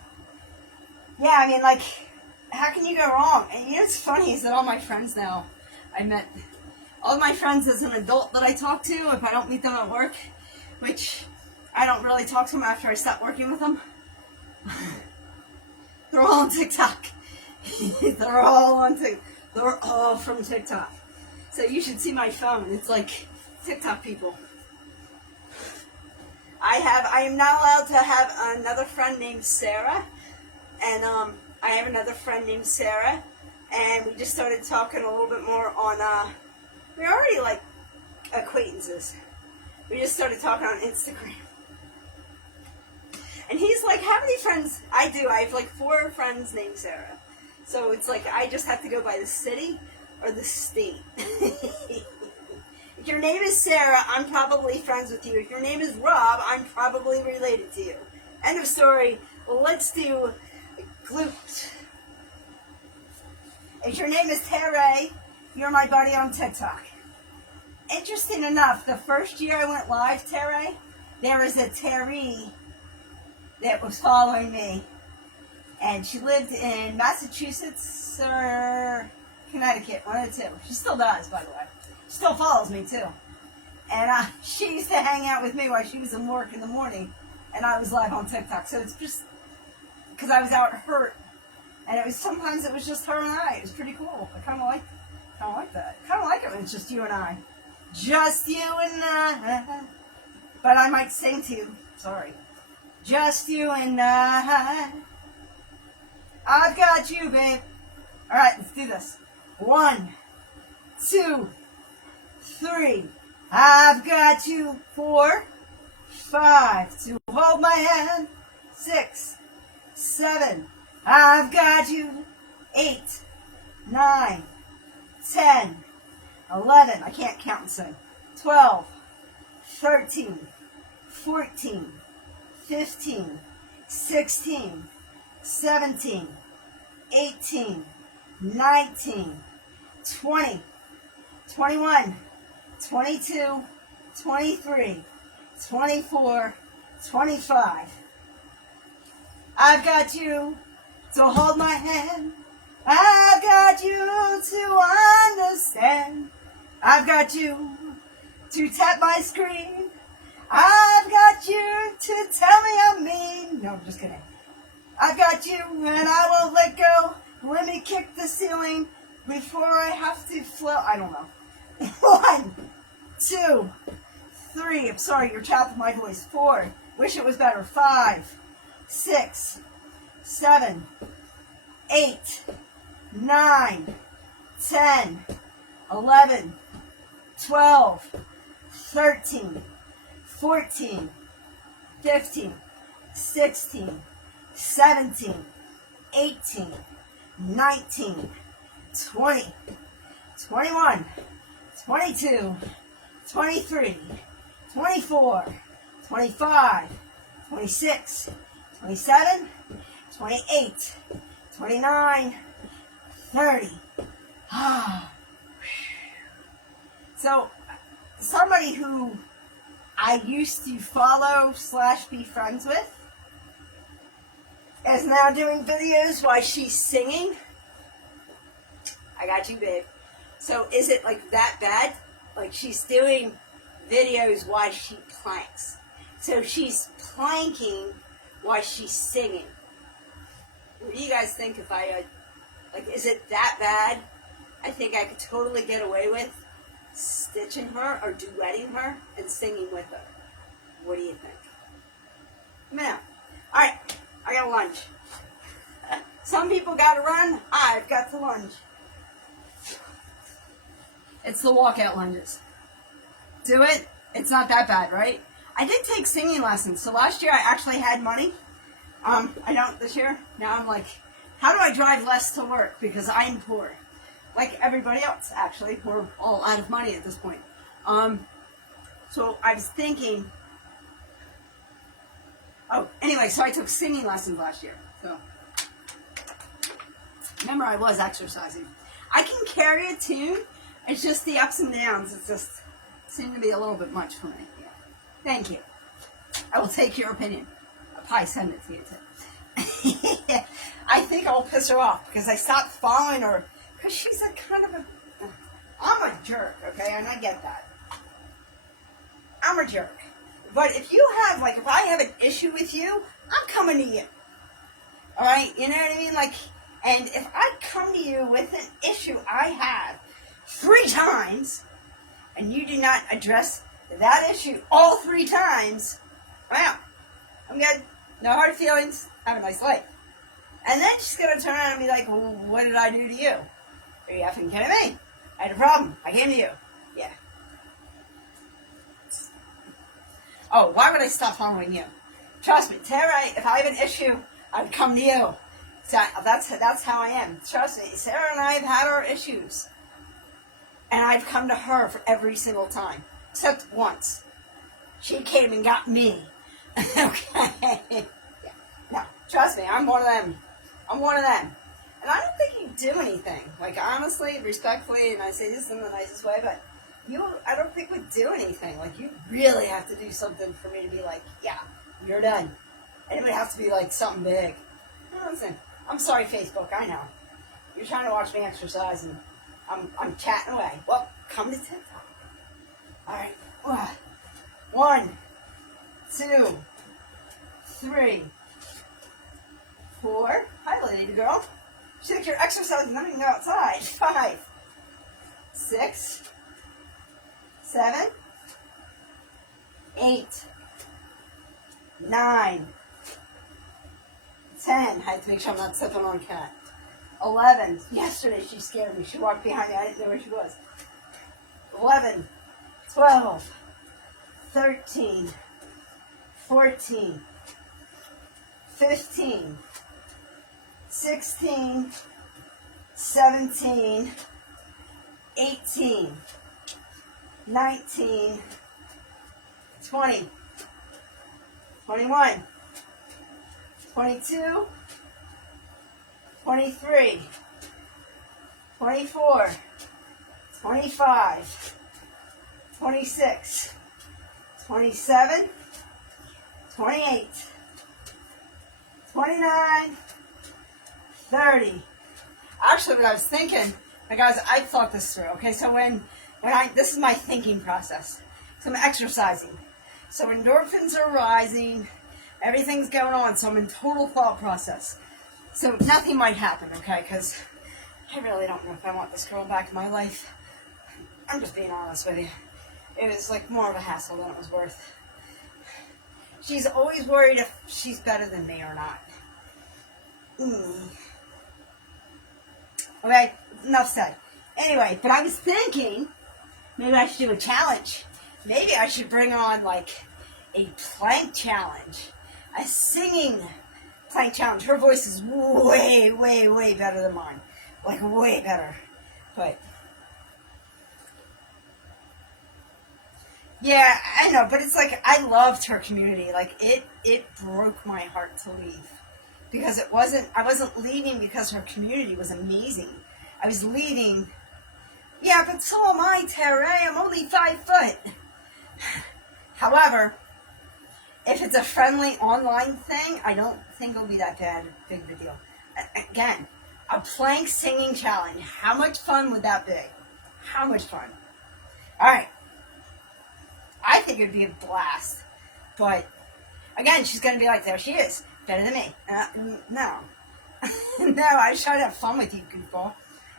yeah, I mean, like, how can you go wrong? And you know what's funny is that all my friends now, I met all my friends as an adult that I talk to, if I don't meet them at work, which I don't really talk to them after I stop working with them. They're all on TikTok. They're all from TikTok. So you should see my phone. It's like TikTok people. I am not allowed to have another friend named Sarah, and I have another friend named Sarah, and we just started talking a little bit more on, we're already like acquaintances. We just started talking on Instagram. And he's like, how many friends? I do. I have like 4 friends named Sarah. So it's like I just have to go by the city or the state. If your name is Sarah, I'm probably friends with you. If your name is Rob, I'm probably related to you. End of story. Let's do glute. If your name is Terry, you're my buddy on TikTok. Interesting enough, the first year I went live, Terry, there was a Terry that was following me. And she lived in Massachusetts or Connecticut, one of the two. She still does, by the way. She still follows me, too. And she used to hang out with me while she was in work in the morning. And I was live on TikTok. So it's just because I was out hurt. And sometimes it was just her and I. It was pretty cool. I kind of like that. Kind of like it when it's just you and I. Just you and I. But I might sing to you. Sorry. Just you and I. I've got you, babe. All right, let's do this. 1, 2, 3. I've got you. 4, 5. To hold my hand. 6, 7. I've got you. 8, 9, 10, 11. I can't count and sing. 12, 13, 14, 15, 16, 17, 18, 19, 20, 21, 22, 23, 24, 25. I've got you to hold my hand. I've got you to understand. I've got you to tap my screen. I've got you to tell me I'm mean. No, I'm just kidding. I've got you and I won't let go. Let me kick the ceiling before I have to float. I don't know. 1, 2, 3. I'm sorry, you're tapped with my voice. 4. Wish it was better. 5, 6, 7, 8, 9, 10, 11, 12, 13, 14, 15, 16, 17, 18, 19, 20, 21, 22, 23, 24, 25, 26, 27, 28, 29, 30. So, somebody who I used to follow / be friends with is now doing videos while she's singing. I got you, babe. So is it like that bad? Like she's doing videos while she planks. So she's planking while she's singing. What do you guys think if I, is it that bad? I think I could totally get away with stitching her or duetting her and singing with her. What do you think? Let me know. All right, I got to lunge. Some people got to run. I've got to lunge. It's the walkout lunges. Do it. It's not that bad, right? I did take singing lessons. So last year I actually had money. I don't this year. Now I'm like, how do I drive less to work? Because I'm poor. Like everybody else, actually. We're all out of money at this point. So I was thinking, anyway, so I took singing lessons last year. So remember, I was exercising. I can carry a tune. It's just the ups and downs. It just seemed to be a little bit much for me. Yeah. Thank you. I will take your opinion. I'll probably send it to you too. I think I'll piss her off because I stopped following her because she's a kind of a... I'm a jerk, okay? And I get that. I'm a jerk. But if you have, if I have an issue with you, I'm coming to you. All right? You know what I mean? And if I come to you with an issue I have 3 times, and you do not address that issue all 3 times, well, I'm good. No hard feelings. Have a nice life. And then she's going to turn around and be like, well, what did I do to you? Are you effing kidding me? I had a problem. I came to you. Yeah. Oh, why would I stop following you? Trust me, Terry, if I have an issue, I'd come to you. So that's how I am. Trust me, Sarah and I have had our issues. And I've come to her for every single time. Except once. She came and got me. Okay? Yeah. No, trust me, I'm one of them. I'm one of them. And I don't think you do anything. Like, honestly, respectfully, and I say this in the nicest way, but I don't think we do anything. Like, you really have to do something for me to be like, yeah, you're done. And it would have to be like something big. Listen, I'm sorry, Facebook, I know. You're trying to watch me exercise and I'm chatting away. Well, come to TikTok. Alright. 1, 2, 3, 4. Hi, lady girl. You think you're exercising, not even go outside. 5, 6, 7, 8, 9, 10. I have to make sure I'm not stepping on a cat. 11. Yesterday she scared me. She walked behind me. I didn't know where she was. 11, 12, 13, 14, 15, 16, 17, 18, 19, 20, 21, 22, 23, 24, 25, 26, 27, 28, 29, 30. Actually, what I was thinking, guys, I thought this through. Okay, so this is my thinking process. So I'm exercising. So endorphins are rising, everything's going on. So I'm in total thought process. So nothing might happen, okay? Because I really don't know if I want this girl back in my life. I'm just being honest with you. It was like more of a hassle than it was worth. She's always worried if she's better than me or not. Okay, enough said. Anyway, but I was thinking maybe I should do a challenge. Maybe I should bring on like a plank challenge, a singing plank challenge. Her voice is way, way, way better than mine. Like way better. But yeah, I know, but it's like I loved her community. Like it broke my heart to leave. Because I wasn't leaving because her community was amazing. I was leaving, yeah, but so am I, Terry. I'm only 5 foot. However, if it's a friendly online thing, I don't think it'll be that big of a deal. Again, a plank singing challenge. How much fun would that be? How much fun? All right. I think it would be a blast. But, again, she's going to be like, there she is. Better than me. No. No, I just try to have fun with you, goofball.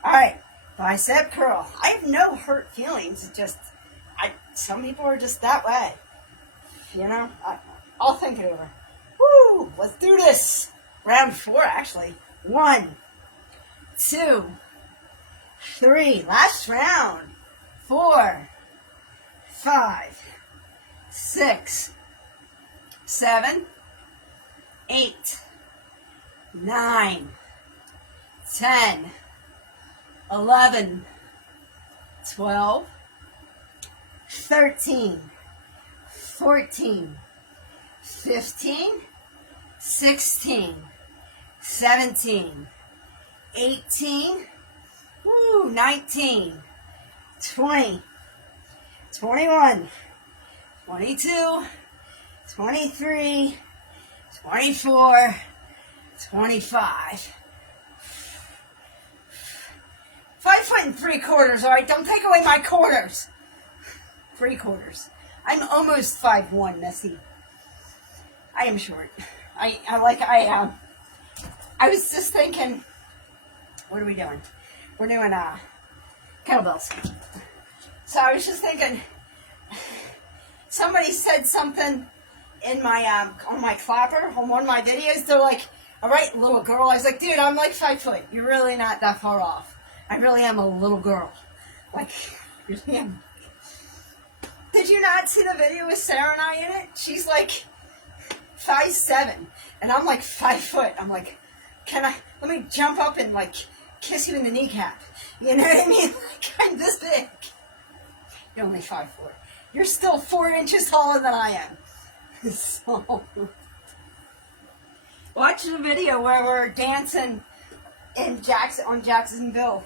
Alright, bicep curl. I have no hurt feelings. It just, some people are just that way. You know? I'll think it over. Woo! Let's do this! Round 4, actually. 1, 2, 3. Last round. 4, 5, 6, 7, 8, 9, 10, 11, 12, 13, 14, 15, 16, 17, 18, 19, 20, 21, 22, 23, 24, 25. 5 3/4, alright? Don't take away my quarters. 3/4. I'm almost 5'1", Missy. I am short. I was just thinking, what are we doing? We're doing kettlebells. So I was just thinking, somebody said something in my on my clapper on one of my videos. They're like, all right, little girl. I was like, dude, I'm like 5 foot. You're really not that far off. I really am a little girl. Like, really am. Did you not see the video with Sarah and I in it? She's like 5'7", and I'm like 5 foot. I'm like, let me jump up and like kiss you in the kneecap. You know what I mean? Like, I'm this big. You're only 5'4". You're still 4 inches taller than I am. So, watch the video where we're dancing on Jacksonville,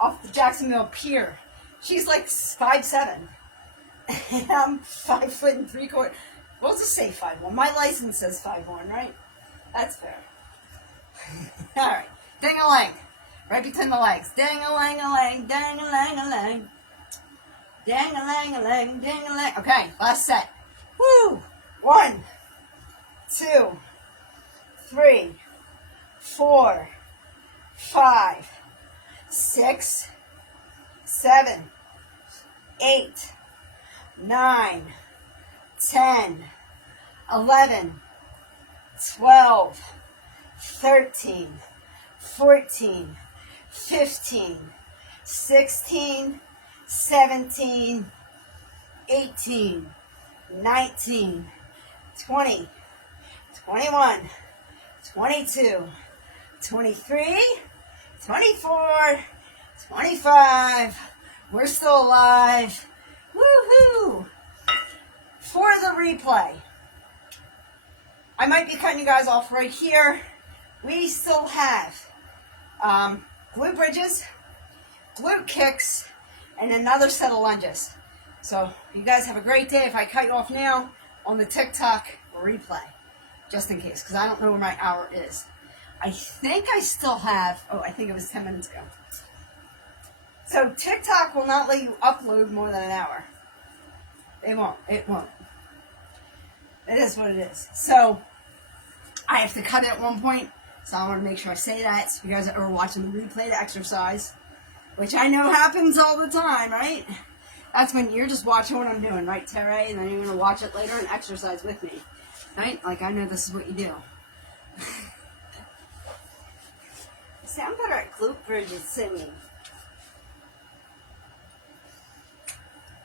off the Jacksonville Pier. She's like 5'7", and I'm 5'3". We'll just say 5'1". My license says 5'1", right? That's fair. All right, ding-a-lang, right between the legs. Ding-a-lang-a-lang, ding-a-lang-a-lang, ding-a-lang-a-lang, ding-a-lang. Okay, last set. Woo! 1, 2, 3, 4, 5, 6, 7, 8, 9, 10, 11, 12, 13, 14, 15, 16, 17, 18, 19, 20, 21, 22, 23, 24, 25. We're still alive. Woohoo! For the replay, I might be cutting you guys off right here. We still have glute bridges, glute kicks, and another set of lunges. So you guys have a great day. If I cut you off now on the TikTok replay, just in case, because I don't know where my hour is. I think I still have, I think it was 10 minutes ago. So TikTok will not let you upload more than an hour. It won't. It is what it is. So I have to cut it at one point. So I want to make sure I say that. So you guys are watching the replay to exercise, which I know happens all the time, right? That's when you're just watching what I'm doing, right, Terry? And then you're going to watch it later and exercise with me, right? Like, I know this is what you do. You sound better at glute bridges singing.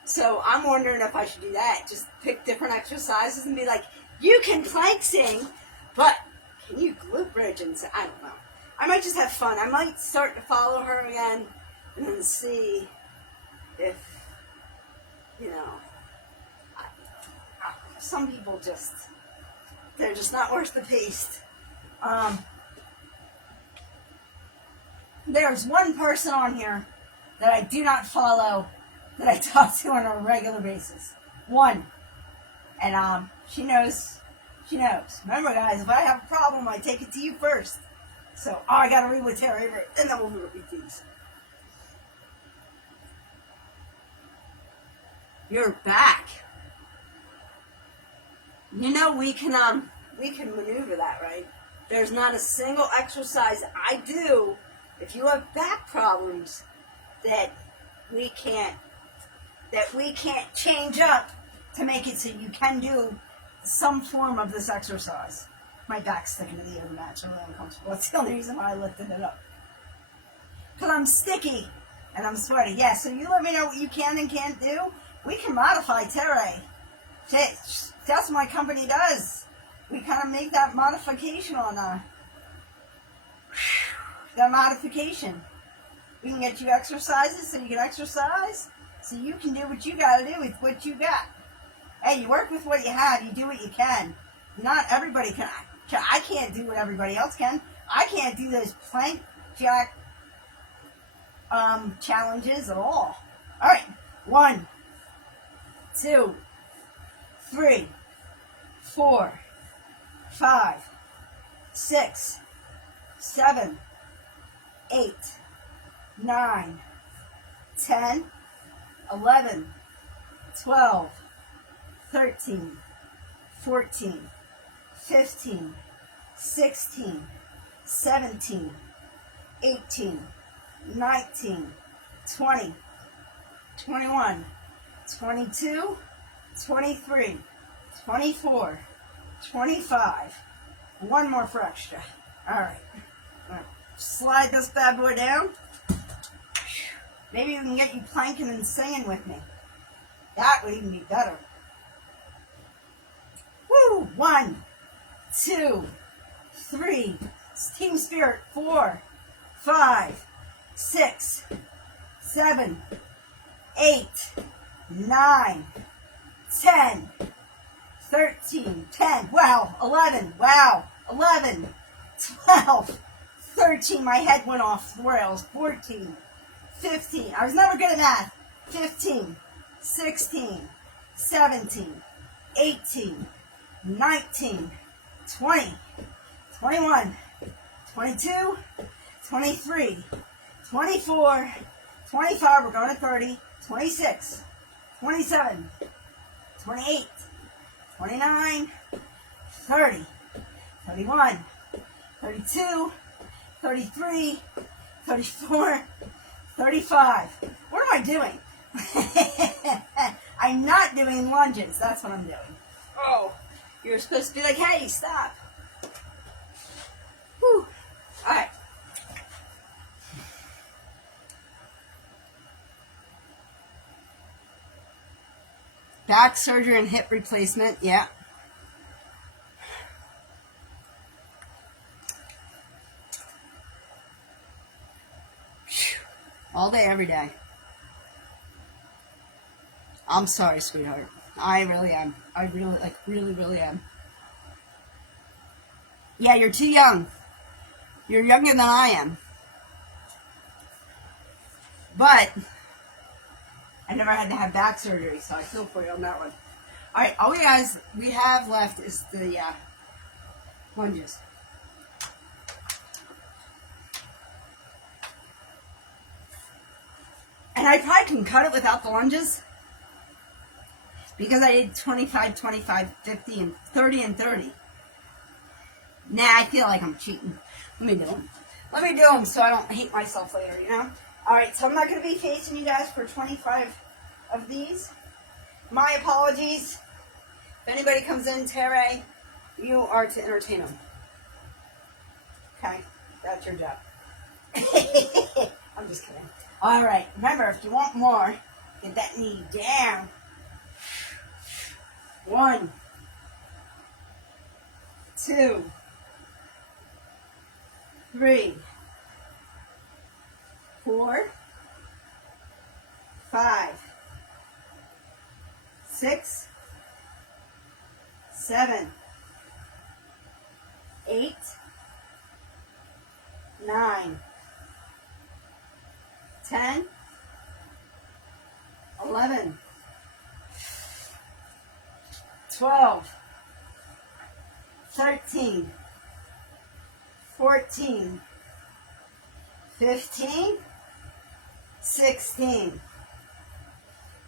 So I'm wondering if I should do that. Just pick different exercises and be like, you can plank sing, but can you glute bridge and sing? I don't know. I might just have fun. I might start to follow her again and then see if, some people they're just not worth the paste. There's one person on here that I do not follow, that I talk to on a regular basis. One. And she knows. Remember, guys, if I have a problem, I take it to you first. So, I got to read with Terry, and then we'll read these. You're back. You know, we can maneuver that, right? There's not a single exercise I do, if you have back problems, that we can't change up to make it so you can do some form of this exercise. My back's sticking to the other match. I'm really uncomfortable. That's the only reason why I lifted it up. Because I'm sticky and I'm sweaty. Yeah, so you let me know what you can and can't do. We can modify Terre. That's what my company does. We kind of make that modification on that modification. We can get you exercises so you can exercise, so you can do what you got to do with what you got. Hey, you work with what you have. You do what you can. Not everybody can. I can't do what everybody else can. I can't do those plank jack challenges at all. All right. 1, 2, 3, 4, 5, 6, 7, 8, 9, 10, 11, 12, 13, 14, 15, 16, 17, 18, 19, 20, 21, 22, 23, 24, 25. One more for extra. All right. Slide this bad boy down. Maybe we can get you planking and singing with me. That would even be better. Woo! 1, 2, 3. Team spirit. 4, 5, 6, 7, 8, 9, 10, 13, 10, wow, 11, wow, 11, 12, 13, my head went off the rails, 14, 15, I was never good at math, 15, 16, 17, 18, 19, 20, 21, 22, 23, 24, 25, we're going to 30, 26, 27, 28, 29, 30, 31, 32, 33, 34, 35. What am I doing? I'm not doing lunges. That's what I'm doing. Oh, you're supposed to be like, hey, stop. Whew. All right. Back surgery and hip replacement, yeah. All day, every day. I'm sorry, sweetheart. I really am. I really am. Yeah, you're too young. You're younger than I am. But I never had to have back surgery, so I feel for you on that one. All right, all we have left is the lunges. And I probably can cut it without the lunges because I did 25, 25, 50, and 30 and 30. Nah, I feel like I'm cheating. Let me do them. Let me do them so I don't hate myself later, you know? All right, so I'm not going to be facing you guys for 25 of these. My apologies. If anybody comes in, Terry, you are to entertain them. Okay, that's your job. I'm just kidding. All right, remember, if you want more, get that knee down. 1, 2, 3, 4, 5, 6, 7, 8, 9, 10, 11, 12, 13, 14, 15, 16,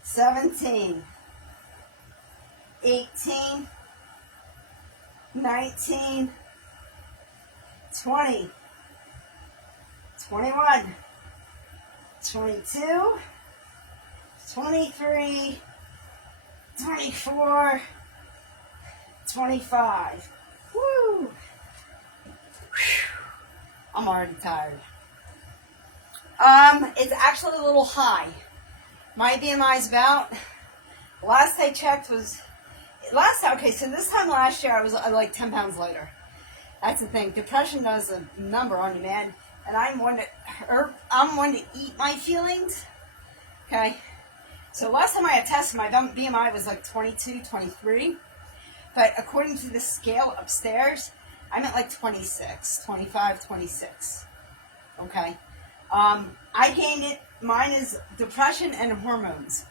17, 18, 19, 20, 21, 22, 23, 24, 25. Woo! I'm already tired. It's actually a little high. My BMI is about, last I checked was, okay, so this time last year I was like 10 pounds lighter. That's the thing. Depression does a number on you, man. And I'm one to eat my feelings. Okay? So last time I had tested, my BMI was like 22, 23. But according to the scale upstairs, I'm at like 26, 25, 26. Okay? I gained it. Mine is depression and hormones.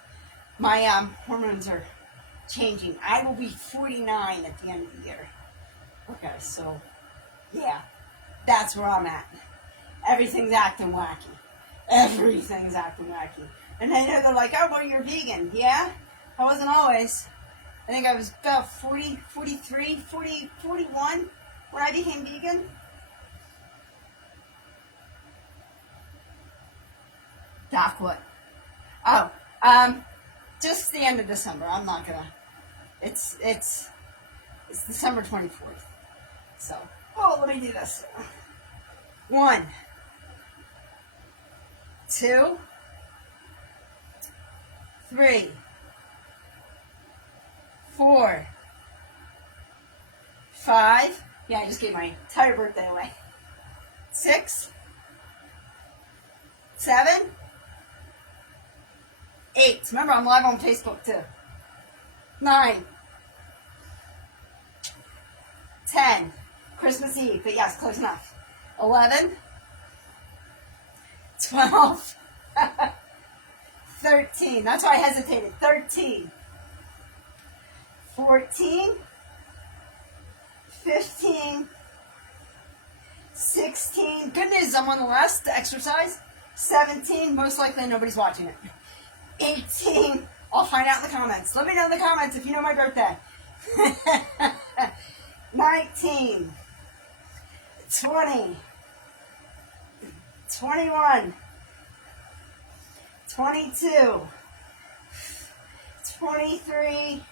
My hormones are changing. I will be 49 at the end of the year. Okay, so, yeah. That's where I'm at. Everything's acting wacky. Everything's acting wacky. And I know they're like, oh, well, you're vegan. Yeah? I wasn't always. I think I was about 40, 43, 40, 41 when I became vegan. Doc, what? Oh, just the end of December. I'm not gonna. It's December 24th. So, oh, let me do this. 1, 2, 3, 4, 5. Yeah, I just gave my entire birthday away. 6, 7, 8. Remember, I'm live on Facebook too. 9, 10. Christmas Eve, but yes, close enough. 11, 12, 13. That's why I hesitated. 13, 14, 15, 16. Good news, I'm on the last exercise. 17, most likely nobody's watching it. 18, I'll find out in the comments. Let me know in the comments if you know my birthday. 19, 20, 21, 22, 23,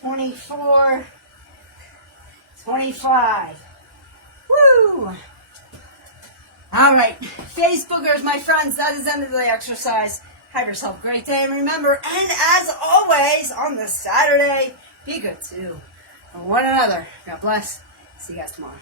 24, 25. Woo! All right, Facebookers, my friends, that is the end of the exercise. Have yourself a great day, and remember, and as always, on this Saturday, be good to one another. God bless. See you guys tomorrow.